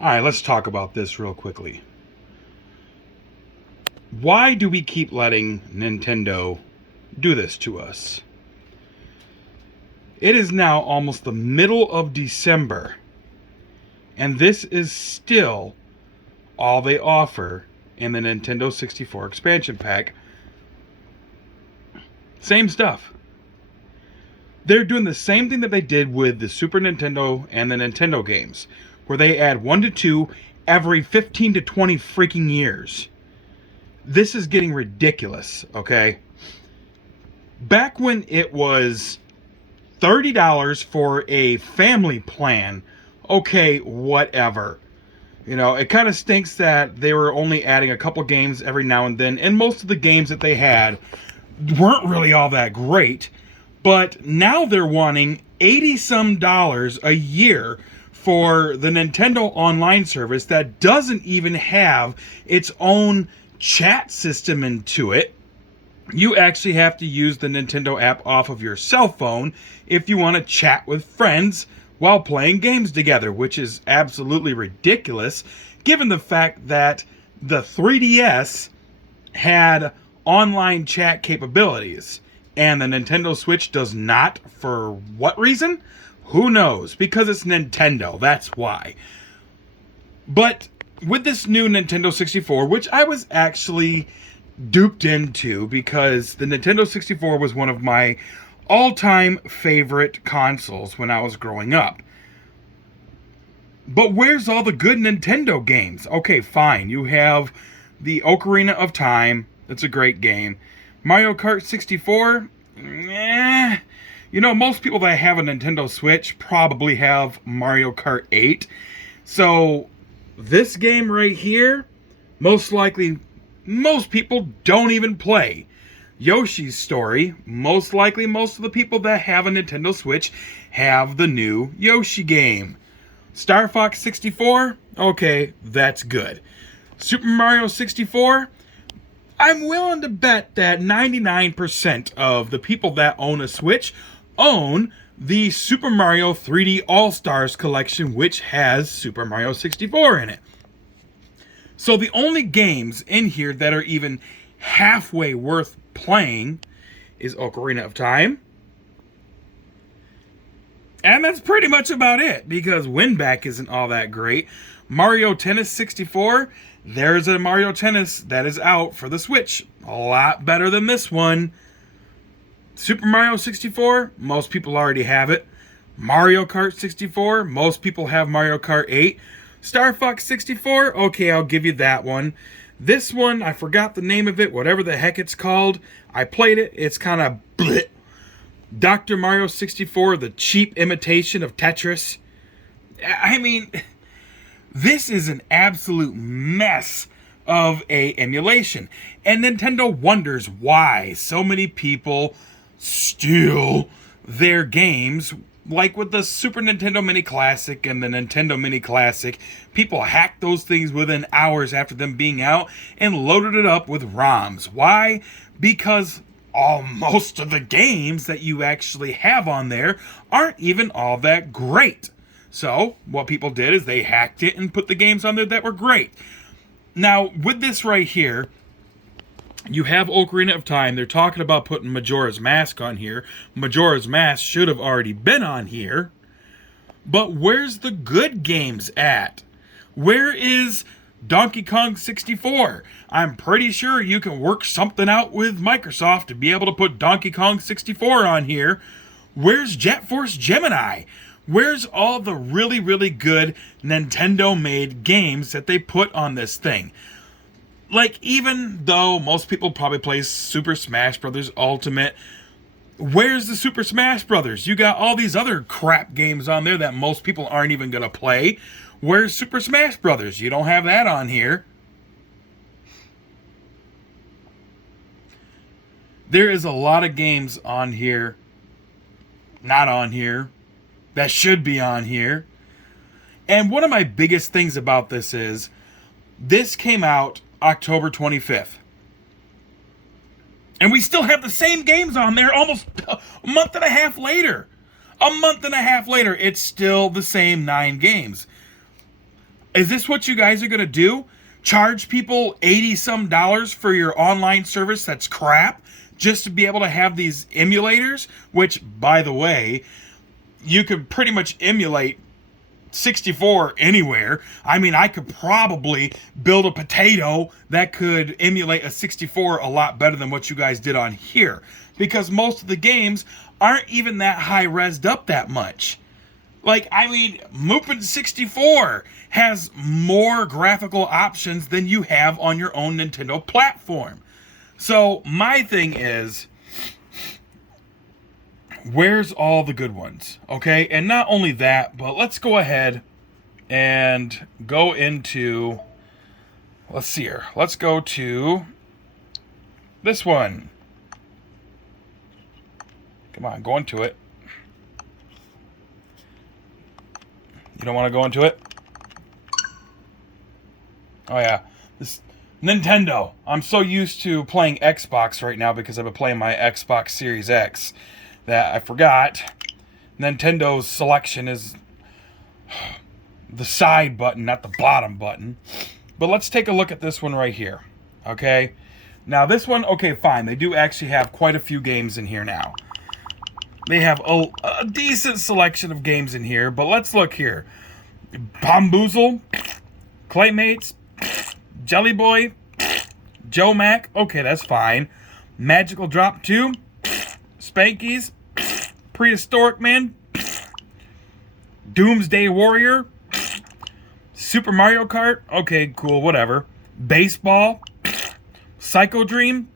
All right, let's talk about this real quickly. Why do we keep letting Nintendo do this to us? It is now almost the middle of December, and this is still all they offer in the Nintendo 64 expansion pack. Same stuff. They're doing the same thing that they did with the Super Nintendo and the Nintendo games, where they add 1 to 2 every 15 to 20 freaking years. This is getting ridiculous, okay? Back when it was $30 for a family plan, okay, whatever. You know, it kind of stinks that they were only adding a couple games every now and then, and most of the games that they had weren't really all that great. But now they're wanting $80-some a year for the Nintendo Online service that doesn't even have its own chat system into it. You actually have to use the Nintendo app off of your cell phone if you want to chat with friends while playing games together, which is absolutely ridiculous given the fact that the 3DS had online chat capabilities and the Nintendo Switch does not. For what reason? Who knows? Because it's Nintendo, that's why. But with this new Nintendo 64, which I was actually duped into because the Nintendo 64 was one of my all-time favorite consoles when I was growing up. But where's all the good Nintendo games? Okay, fine. You have the Ocarina of Time. That's a great game. Mario Kart 64? You know, most people that have a Nintendo Switch probably have Mario Kart 8. So, this game right here, most likely, most people don't even play. Yoshi's Story, most likely most of the people that have a Nintendo Switch have the new Yoshi game. Star Fox 64, okay, that's good. Super Mario 64, I'm willing to bet that 99% of the people that own a Switch own the Super Mario 3D All-Stars collection, which has Super Mario 64 in it. So the only games in here that are even halfway worth playing is Ocarina of Time. And that's pretty much about it, because Winback isn't all that great. Mario Tennis 64, there's a Mario Tennis that is out for the Switch. A lot better than this one. Super Mario 64, most people already have it. Mario Kart 64, most people have Mario Kart 8. Star Fox 64, okay, I'll give you that one. This one, I forgot the name of it, whatever the heck it's called. I played it, it's kind of bleh. Dr. Mario 64, the cheap imitation of Tetris. I mean, this is an absolute mess of a emulation. And Nintendo wonders why so many people steal their games. Like with the Super Nintendo Mini Classic and the Nintendo Mini Classic, people hacked those things within hours after them being out and loaded it up with ROMs. Why? Because most of the games that you actually have on there aren't even all that great. So, what people did is they hacked it and put the games on there that were great. Now, with this right here, you have Ocarina of Time. They're talking about putting Majora's Mask on here. Majora's Mask should have already been on here. But where's the good games at? Where is Donkey Kong 64? I'm pretty sure you can work something out with Microsoft to be able to put Donkey Kong 64 on here. Where's Jet Force Gemini? Where's all the really, really good Nintendo-made games that they put on this thing? Like, even though most people probably play Super Smash Bros. Ultimate, where's the Super Smash Bros.? You got all these other crap games on there that most people aren't even going to play. Where's Super Smash Bros.? You don't have that on here. There is a lot of games on here, not on here, that should be on here. And one of my biggest things about this is, this came out October 25th. And we still have the same games on there almost a month and a half later. A month and a half later, it's still the same 9 games. Is this what you guys are going to do? Charge people $80-some for your online service that's crap just to be able to have these emulators? Which, by the way, you could pretty much emulate 64 anywhere. I mean, I could probably build a potato that could emulate a 64 a lot better than what you guys did on here, because most of the games aren't even that high resed up that much. Like, I mean, Muppet 64 has more graphical options than you have on your own Nintendo platform. So my thing is, where's all the good ones? Okay, and not only that, but let's go ahead and go into, let's see here. Let's go to this one. Come on, go into it. You don't want to go into it? Oh yeah, this Nintendo. I'm so used to playing Xbox right now because I've been playing my Xbox Series X that I forgot Nintendo's selection is the side button, not the bottom button. But let's take a look at this one right here. Okay, now this one, okay, fine. They do actually have quite a few games in here now. They have a decent selection of games in here, but let's look here. Bomboozle, Claymates, Jelly Boy, Joe Mac, okay, that's fine. Magical Drop 2, Spankies, Prehistoric Man, Doomsday Warrior, Super Mario Kart, okay, cool, whatever. Baseball, Psycho Dream,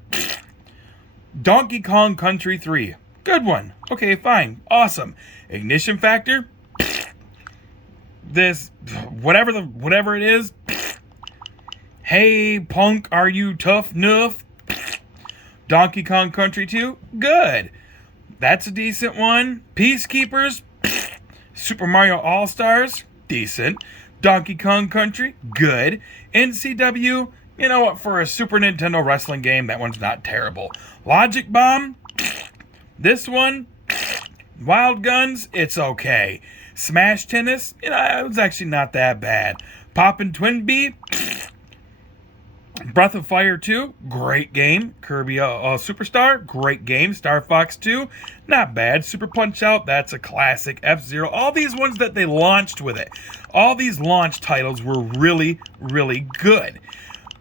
Donkey Kong Country 3. Good one. Okay, fine. Awesome. Ignition Factor. This, whatever it is. Hey, punk, are you tough enough? Donkey Kong Country 2. Good. That's a decent one. Peacekeepers. Super Mario All-Stars. Decent. Donkey Kong Country. Good. NCW. You know what? For a Super Nintendo wrestling game, that one's not terrible. Logic Bomb. This one, Wild Guns, it's okay. Smash Tennis, you know, it was actually not that bad. Poppin' Twinbee, Breath of Fire 2, great game. Kirby Superstar, great game. Star Fox 2, not bad. Super Punch-Out, that's a classic. F-Zero, all these ones that they launched with it. All these launch titles were really, really good.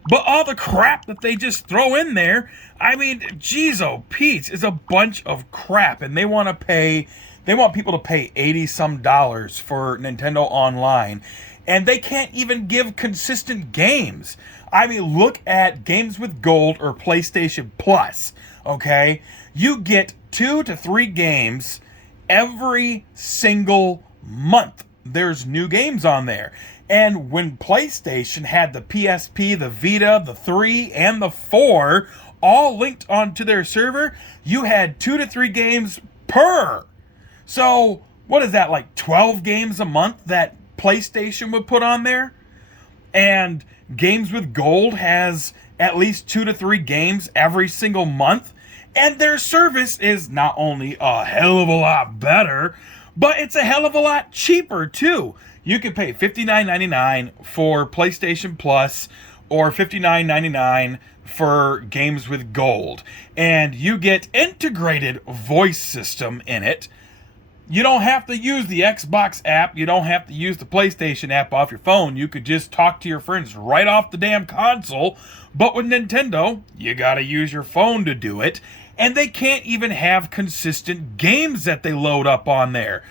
But all the crap that they just throw in there, I mean, geez, oh, Pete, is a bunch of crap. And they want people to pay $80-some for Nintendo Online. And they can't even give consistent games. I mean, look at Games with Gold or PlayStation Plus, okay? You get 2 to 3 games every single month. There's new games on there. And when PlayStation had the PSP, the Vita, the 3, and the 4 all linked onto their server, you had 2 to 3 games per. So, what is that, like 12 games a month that PlayStation would put on there? And Games with Gold has at least 2 to 3 games every single month. And their service is not only a hell of a lot better, but it's a hell of a lot cheaper too. You can pay $59.99 for PlayStation Plus or $59.99 for Games with Gold. And you get integrated voice system in it. You don't have to use the Xbox app. You don't have to use the PlayStation app off your phone. You could just talk to your friends right off the damn console. But with Nintendo, you gotta use your phone to do it. And they can't even have consistent games that they load up on there.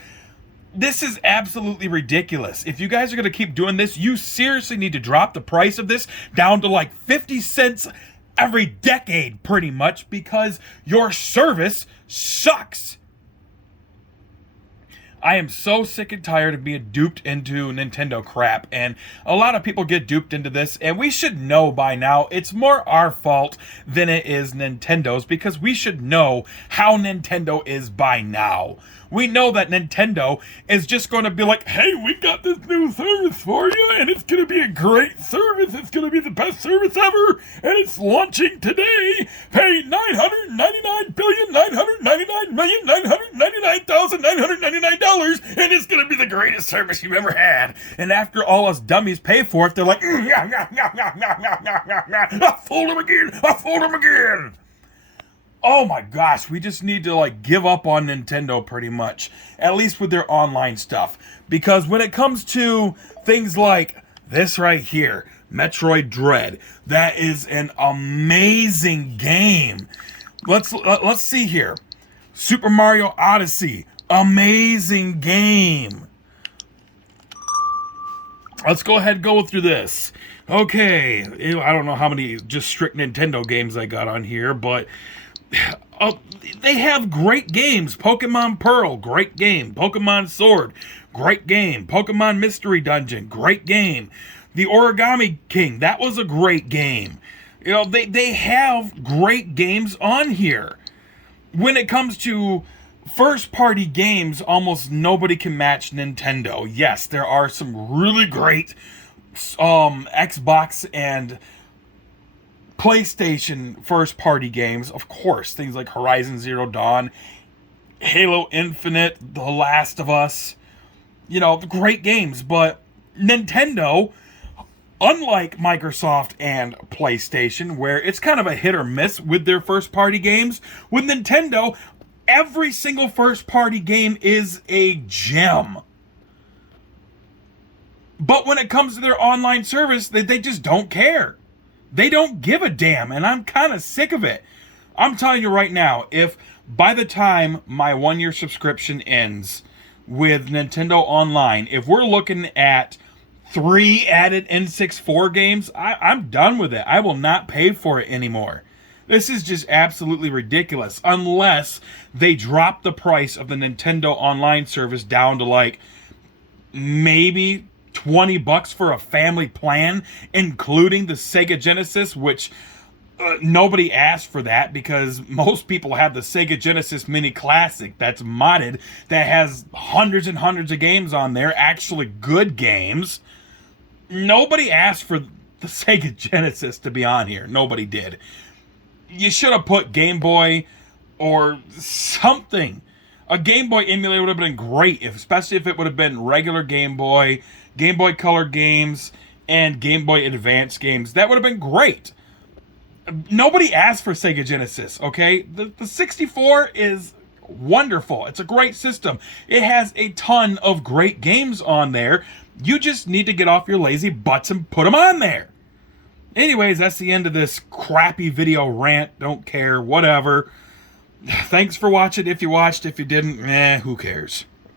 This is absolutely ridiculous. If you guys are going to keep doing this, you seriously need to drop the price of this down to like 50 cents every decade, pretty much, because your service sucks. I am so sick and tired of being duped into Nintendo crap, and a lot of people get duped into this, and we should know by now it's more our fault than it is Nintendo's, because we should know how Nintendo is by now. We know that Nintendo is just going to be like, hey, we got this new service for you, and it's going to be a great service. It's going to be the best service ever, and it's launching today. Pay $999,999 $99,999, and it's going to be the greatest service you've ever had. And after all us dummies pay for it, they're like, I fooled him again. I fooled him again. Oh my gosh, we just need to like give up on Nintendo pretty much, at least with their online stuff. Because when it comes to things like this right here, Metroid Dread, that is an amazing game. Let's see here. Super Mario Odyssey, amazing game. Let's go ahead and go through this. Okay, I don't know how many just strict Nintendo games I got on here, but they have great games. Pokemon Pearl, great game. Pokemon Sword, great game. Pokemon Mystery Dungeon, great game. The Origami King, that was a great game. You know, they have great games on here. When it comes to first-party games, almost nobody can match Nintendo. Yes, there are some really great Xbox and PlayStation first-party games, of course. Things like Horizon Zero Dawn, Halo Infinite, The Last of Us. You know, great games. But Nintendo, unlike Microsoft and PlayStation, where it's kind of a hit or miss with their first-party games, with Nintendo, every single first-party game is a gem. But when it comes to their online service, they just don't care. They don't give a damn, and I'm kind of sick of it. I'm telling you right now, if by the time my 1-year subscription ends with Nintendo Online, if we're looking at 3 added N64 games, I'm done with it. I will not pay for it anymore. This is just absolutely ridiculous, unless they drop the price of the Nintendo Online service down to like maybe $20 for a family plan, including the Sega Genesis, which nobody asked for that because most people have the Sega Genesis Mini Classic that's modded, that has hundreds and hundreds of games on there, actually good games. Nobody asked for the Sega Genesis to be on here. Nobody did. You should have put Game Boy or something. A Game Boy emulator would have been great, especially if it would have been regular Game Boy Color games, and Game Boy Advance games. That would have been great. Nobody asked for Sega Genesis, okay? The 64 is wonderful. It's a great system. It has a ton of great games on there. You just need to get off your lazy butts and put them on there. Anyways, that's the end of this crappy video rant. Don't care, whatever. Thanks for watching if you watched. If you didn't, who cares?